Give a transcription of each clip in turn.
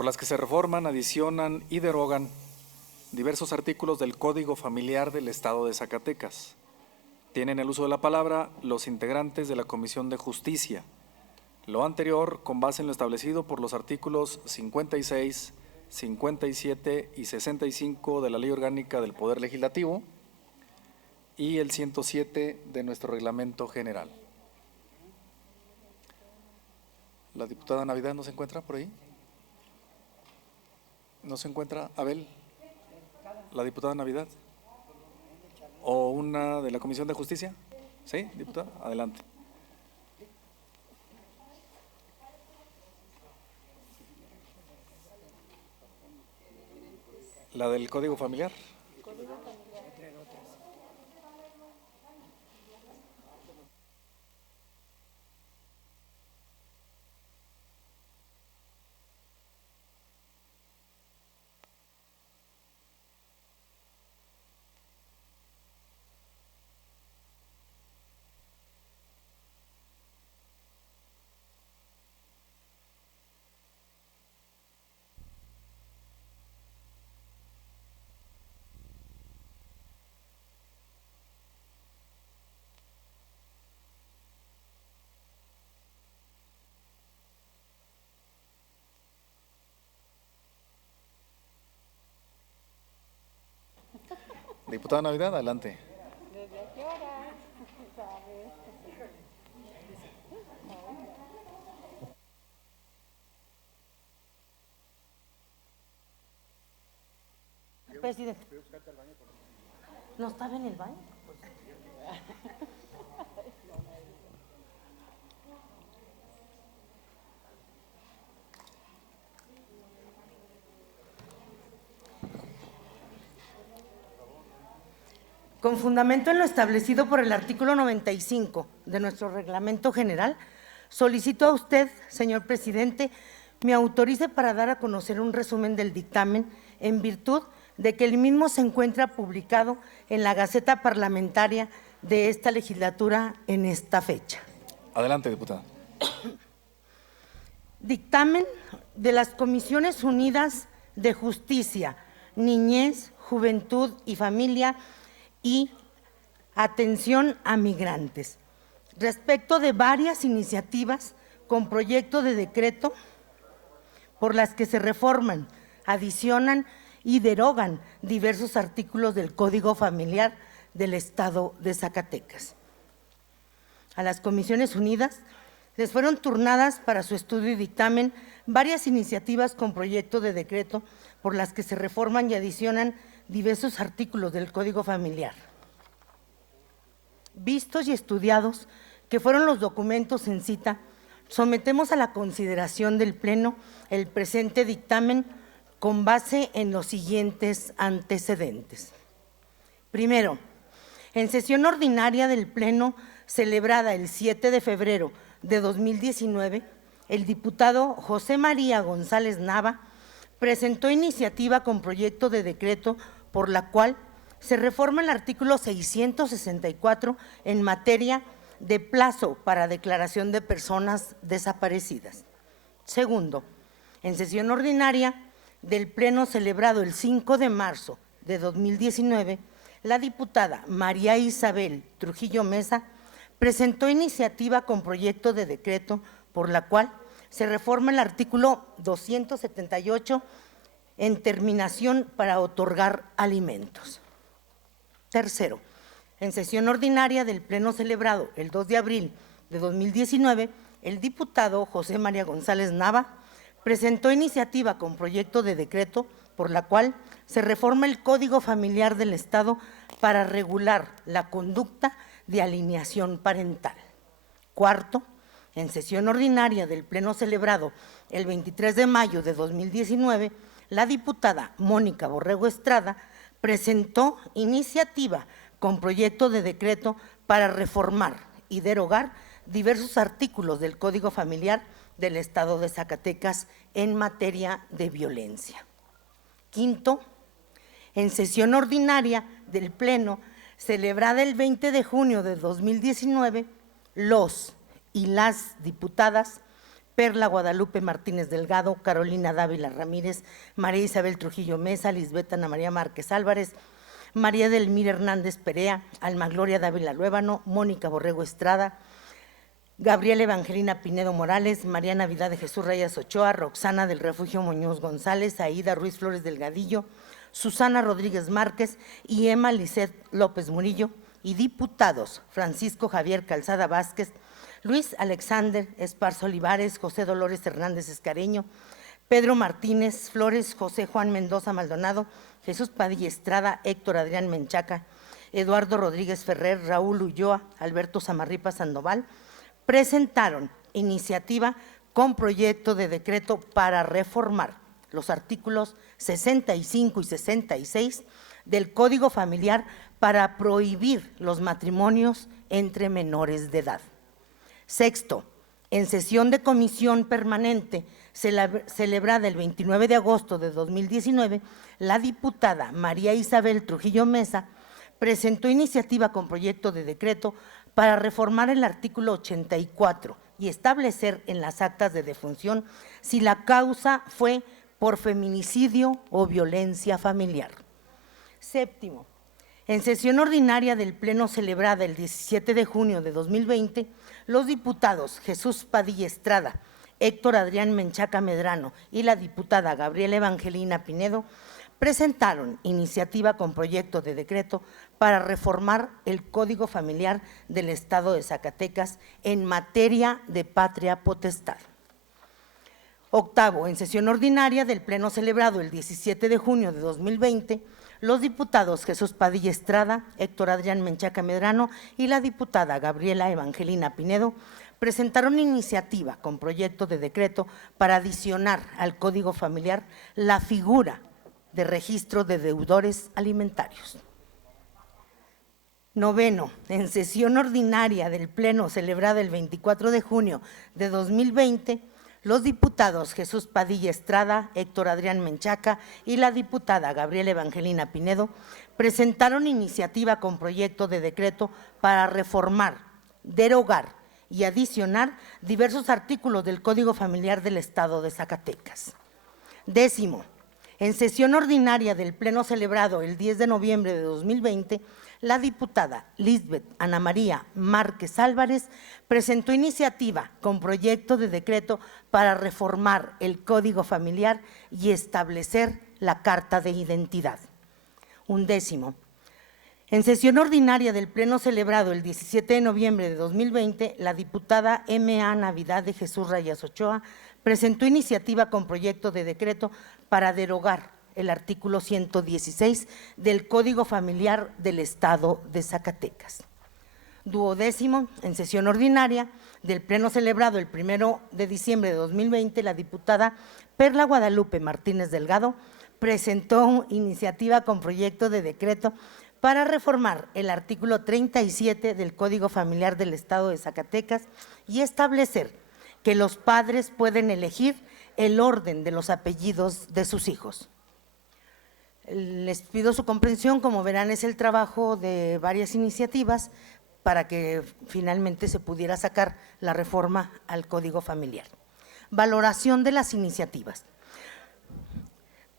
por las que se reforman, adicionan y derogan diversos artículos del Código Familiar del Estado de Zacatecas. Tienen el uso de la palabra los integrantes de la Comisión de Justicia. Lo anterior con base en lo establecido por los artículos 56, 57 y 65 de la Ley Orgánica del Poder Legislativo y el 107 de nuestro Reglamento General. ¿La diputada Navidad no se encuentra por ahí? ¿No se encuentra Abel? ¿La diputada Navidad? ¿O una de la Comisión de Justicia? ¿Sí, diputada? Adelante. ¿La del Código Familiar? Diputada Navidad, adelante. ¿Desde qué hora? Presidente. ¿No estaba en el baño? Con fundamento en lo establecido por el artículo 95 de nuestro Reglamento General, solicito a usted, señor presidente, me autorice para dar a conocer un resumen del dictamen en virtud de que el mismo se encuentra publicado en la Gaceta Parlamentaria de esta legislatura en esta fecha. Adelante, diputada. Dictamen de las Comisiones Unidas de Justicia, Niñez, Juventud y Familia y Atención a Migrantes, respecto de varias iniciativas con proyecto de decreto por las que se reforman, adicionan y derogan diversos artículos del Código Familiar del Estado de Zacatecas. A las Comisiones Unidas les fueron turnadas para su estudio y dictamen varias iniciativas con proyecto de decreto por las que se reforman y adicionan diversos artículos del Código Familiar. Vistos y estudiados, que fueron los documentos en cita, sometemos a la consideración del Pleno el presente dictamen con base en los siguientes antecedentes. Primero, en sesión ordinaria del Pleno celebrada el 7 de febrero de 2019, el diputado José María González Nava presentó iniciativa con proyecto de decreto por la cual se reforma el artículo 664 en materia de plazo para declaración de personas desaparecidas. Segundo, en sesión ordinaria del Pleno celebrado el 5 de marzo de 2019, la diputada María Isabel Trujillo Mesa presentó iniciativa con proyecto de decreto por la cual se reforma el artículo 278 en terminación para otorgar alimentos. Tercero, en sesión ordinaria del Pleno celebrado el 2 de abril de 2019, el diputado José María González Nava presentó iniciativa con proyecto de decreto por la cual se reforma el Código Familiar del Estado para regular la conducta de alineación parental. Cuarto, en sesión ordinaria del Pleno celebrado el 23 de mayo de 2019, la diputada Mónica Borrego Estrada presentó iniciativa con proyecto de decreto para reformar y derogar diversos artículos del Código Familiar del Estado de Zacatecas en materia de violencia. Quinto, en sesión ordinaria del Pleno celebrada el 20 de junio de 2019, los y las diputadas Perla Guadalupe Martínez Delgado, Carolina Dávila Ramírez, María Isabel Trujillo Mesa, Lisbeth Ana María Márquez Álvarez, María Delmira Hernández Perea, Alma Gloria Dávila Luébano, Mónica Borrego Estrada, Gabriela Evangelina Pinedo Morales, María Navidad de Jesús Reyes Ochoa, Roxana del Refugio Muñoz González, Aida Ruiz Flores Delgadillo, Susana Rodríguez Márquez y Emma Lisset López Murillo, y diputados Francisco Javier Calzada Vázquez, Luis Alexander Esparza Olivares, José Dolores Hernández Escareño, Pedro Martínez Flores, José Juan Mendoza Maldonado, Jesús Padilla Estrada, Héctor Adrián Menchaca, Eduardo Rodríguez Ferrer, Raúl Ulloa, Alberto Zamarripa Sandoval, presentaron iniciativa con proyecto de decreto para reformar los artículos 65 y 66 del Código Familiar para prohibir los matrimonios entre menores de edad. Sexto, en sesión de comisión permanente celebrada el 29 de agosto de 2019, la diputada María Isabel Trujillo Mesa presentó iniciativa con proyecto de decreto para reformar el artículo 84 y establecer en las actas de defunción si la causa fue por feminicidio o violencia familiar. Séptimo, en sesión ordinaria del Pleno celebrada el 17 de junio de 2020, los diputados Jesús Padilla Estrada, Héctor Adrián Menchaca Medrano y la diputada Gabriela Evangelina Pinedo presentaron iniciativa con proyecto de decreto para reformar el Código Familiar del Estado de Zacatecas en materia de patria potestad. Octavo, en sesión ordinaria del Pleno celebrado el 17 de junio de 2020, los diputados Jesús Padilla Estrada, Héctor Adrián Menchaca Medrano y la diputada Gabriela Evangelina Pinedo presentaron iniciativa con proyecto de decreto para adicionar al Código Familiar la figura de registro de deudores alimentarios. Noveno, en sesión ordinaria del Pleno celebrada el 24 de junio de 2020, los diputados Jesús Padilla Estrada, Héctor Adrián Menchaca y la diputada Gabriela Evangelina Pinedo presentaron iniciativa con proyecto de decreto para reformar, derogar y adicionar diversos artículos del Código Familiar del Estado de Zacatecas. Décimo, en sesión ordinaria del Pleno celebrado el 10 de noviembre de 2020, la diputada Lisbeth Ana María Márquez Álvarez presentó iniciativa con proyecto de decreto para reformar el Código Familiar y establecer la Carta de Identidad. Undécimo, en sesión ordinaria del Pleno celebrado el 17 de noviembre de 2020, la diputada M.A. Navidad de Jesús Reyes Ochoa presentó iniciativa con proyecto de decreto para derogar el artículo 116 del Código Familiar del Estado de Zacatecas. Duodécimo, en sesión ordinaria del Pleno celebrado el 1 de diciembre de 2020, la diputada Perla Guadalupe Martínez Delgado presentó iniciativa con proyecto de decreto para reformar el artículo 37 del Código Familiar del Estado de Zacatecas y establecer que los padres pueden elegir el orden de los apellidos de sus hijos. Les pido su comprensión, como verán es el trabajo de varias iniciativas para que finalmente se pudiera sacar la reforma al Código Familiar. Valoración de las iniciativas.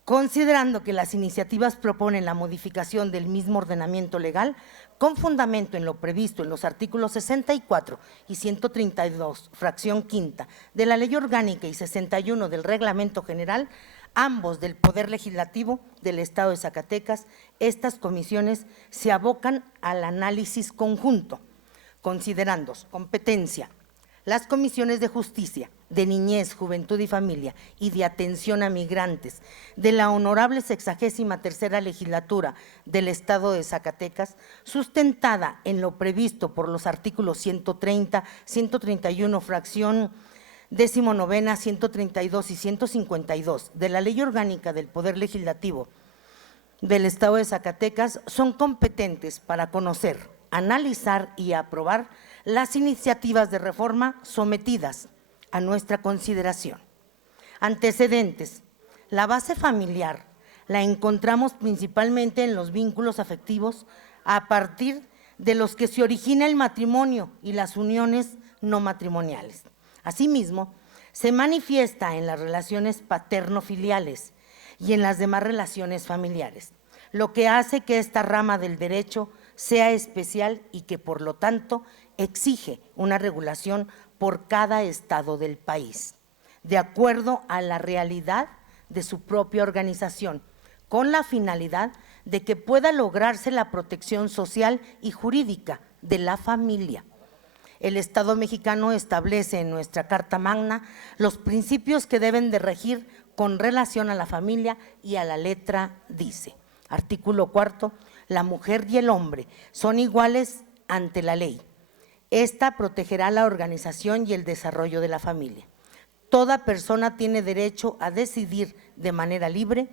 Considerando que las iniciativas proponen la modificación del mismo ordenamiento legal con fundamento en lo previsto en los artículos 64 y 132, fracción quinta, de la Ley Orgánica y 61 del Reglamento General, ambos del Poder Legislativo del Estado de Zacatecas, estas comisiones se abocan al análisis conjunto, considerando su competencia, las comisiones de Justicia, de Niñez, Juventud y Familia y de Atención a Migrantes de la Honorable 63ª Legislatura del Estado de Zacatecas, sustentada en lo previsto por los artículos 130, 131, fracción 19ª, 132 y 152 de la Ley Orgánica del Poder Legislativo del Estado de Zacatecas, son competentes para conocer, analizar y aprobar las iniciativas de reforma sometidas a nuestra consideración. Antecedentes. La base familiar la encontramos principalmente en los vínculos afectivos a partir de los que se origina el matrimonio y las uniones no matrimoniales. Asimismo, se manifiesta en las relaciones paterno-filiales y en las demás relaciones familiares, lo que hace que esta rama del derecho sea especial y que, por lo tanto, exige una regulación por cada estado del país, de acuerdo a la realidad de su propia organización, con la finalidad de que pueda lograrse la protección social y jurídica de la familia. El Estado mexicano establece en nuestra Carta Magna los principios que deben de regir con relación a la familia y a la letra dice, artículo 4, la mujer y el hombre son iguales ante la ley. Esta protegerá la organización y el desarrollo de la familia. Toda persona tiene derecho a decidir de manera libre,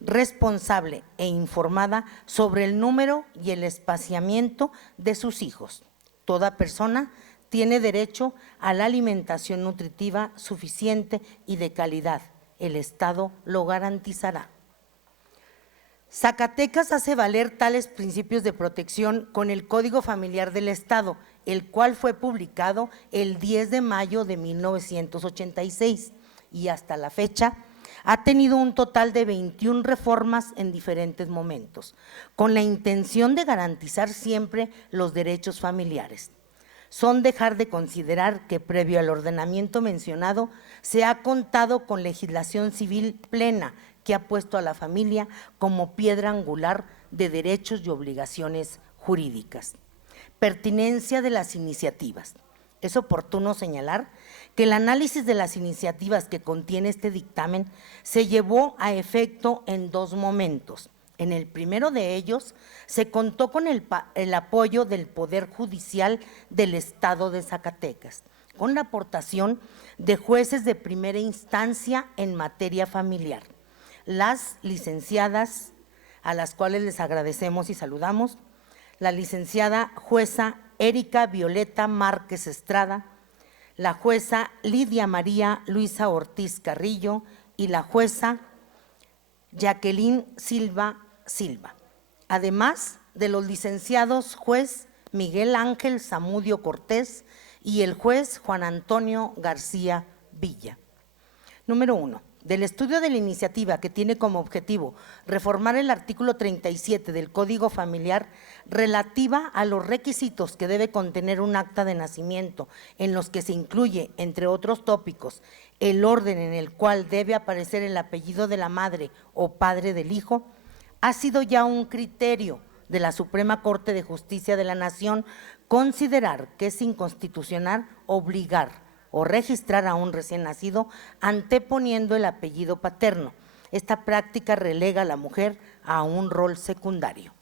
responsable e informada sobre el número y el espaciamiento de sus hijos. Toda persona tiene derecho a la alimentación nutritiva suficiente y de calidad. El Estado lo garantizará. Zacatecas hace valer tales principios de protección con el Código Familiar del Estado, el cual fue publicado el 10 de mayo de 1986 y hasta la fecha ha tenido un total de 21 reformas en diferentes momentos, con la intención de garantizar siempre los derechos familiares. Son dejar de considerar que previo al ordenamiento mencionado se ha contado con legislación civil plena que ha puesto a la familia como piedra angular de derechos y obligaciones jurídicas. Pertinencia de las iniciativas. Es oportuno señalar que el análisis de las iniciativas que contiene este dictamen se llevó a efecto en dos momentos. En el primero de ellos se contó con el apoyo del Poder Judicial del Estado de Zacatecas, con la aportación de jueces de primera instancia en materia familiar. Las licenciadas, a las cuales les agradecemos y saludamos, la licenciada jueza Erika Violeta Márquez Estrada, la jueza Lidia María Luisa Ortiz Carrillo y la jueza Jacqueline Silva, además de los licenciados juez Miguel Ángel Zamudio Cortés y el juez Juan Antonio García Villa. Número 1. Del estudio de la iniciativa, que tiene como objetivo reformar el artículo 37 del Código Familiar relativa a los requisitos que debe contener un acta de nacimiento, en los que se incluye, entre otros tópicos, el orden en el cual debe aparecer el apellido de la madre o padre del hijo, ha sido ya un criterio de la Suprema Corte de Justicia de la Nación considerar que es inconstitucional obligar o registrar a un recién nacido anteponiendo el apellido paterno. Esta práctica relega a la mujer a un rol secundario.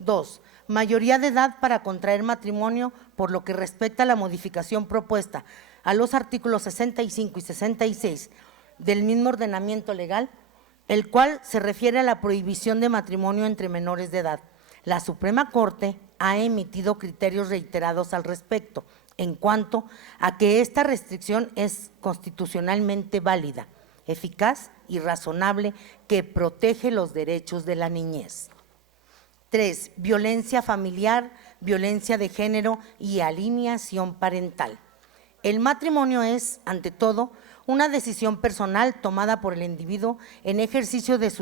2. Mayoría de edad para contraer matrimonio, por lo que respecta a la modificación propuesta a los artículos 65 y 66 del mismo ordenamiento legal, el cual se refiere a la prohibición de matrimonio entre menores de edad. La Suprema Corte ha emitido criterios reiterados al respecto, en cuanto a que esta restricción es constitucionalmente válida, eficaz y razonable, que protege los derechos de la niñez. 3. Violencia familiar, violencia de género y alienación parental. El matrimonio es, ante todo, una decisión personal tomada por el individuo en ejercicio de su